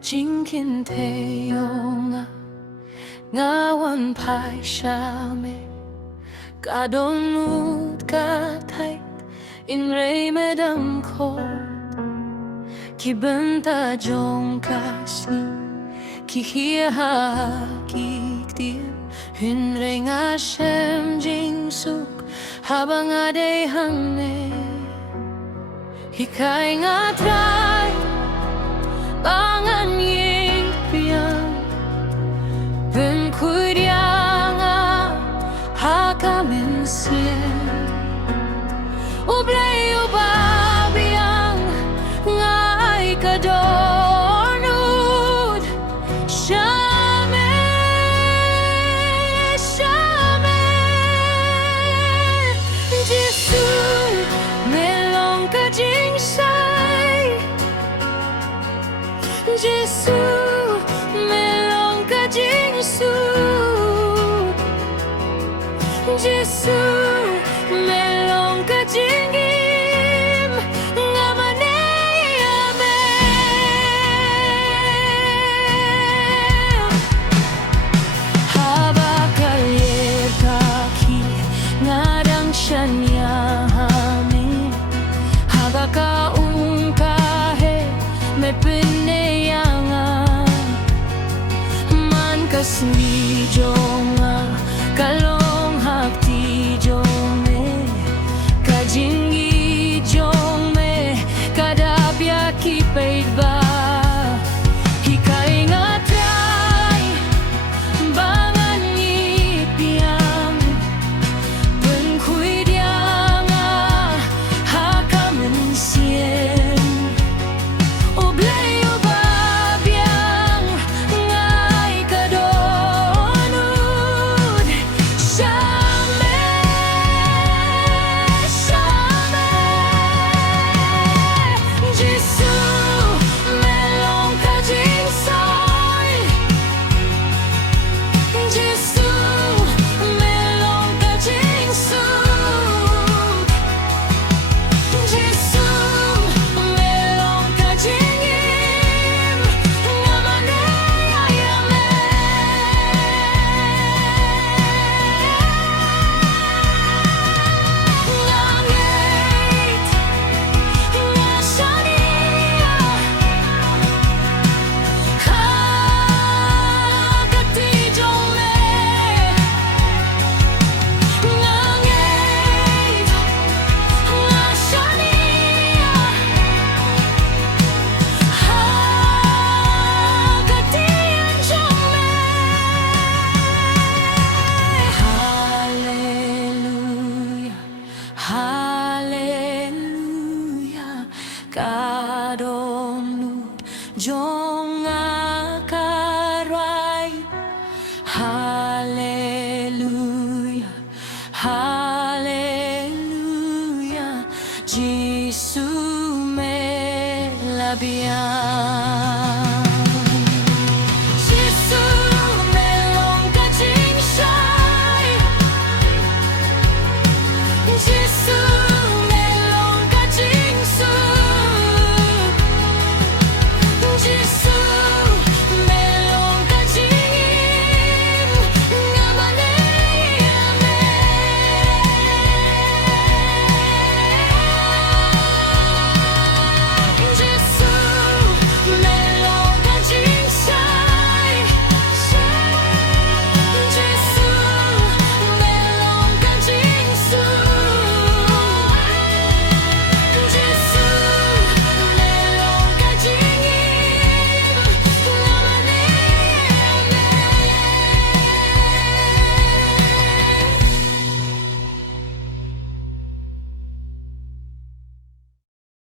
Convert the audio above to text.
Jinkin Teonga Ngawan Pai Shame Kadonut Katait In Ray Medam Ko Kibenta Jong Khasi Kihia Kiktir Hinring Hashem Jing Suk Habang Ade Hangne Hikay Ngatray Bangan Ying Piang Ben Kuryanga Haka Mynsiem Ublay Ubabiang Ngay Kadornud Shame Shame Jisu Melong Ka Jing Sai Jisu Melong Ka Jing Su Jisu Melong Ka Jing Im Ngamane Amen Haba Kalir Kaki Ngadang Shanya Hame Haga Kaung Kahe Me Pineyangan Man Kasni Jonga Kalong Hakti Jome Kajingi Jome Kadapya Kipait Ba Hikay Ngatray Bangan Yipiang Ben Kuidyanga Haka Mynsiem Ublay Ubabiang Ngay Kadornud Shame Shame Jisu Melong Ka Jing Sai Jisu Melong Ka Jing Su Jisu Melong Ka Jing Im Ngamane Ngangit Ngashania Hagati Jome Ngangit Ngashania Hagati Jome Hallelujah Hallelujah Kadonnud Jong Akaray Hallelujah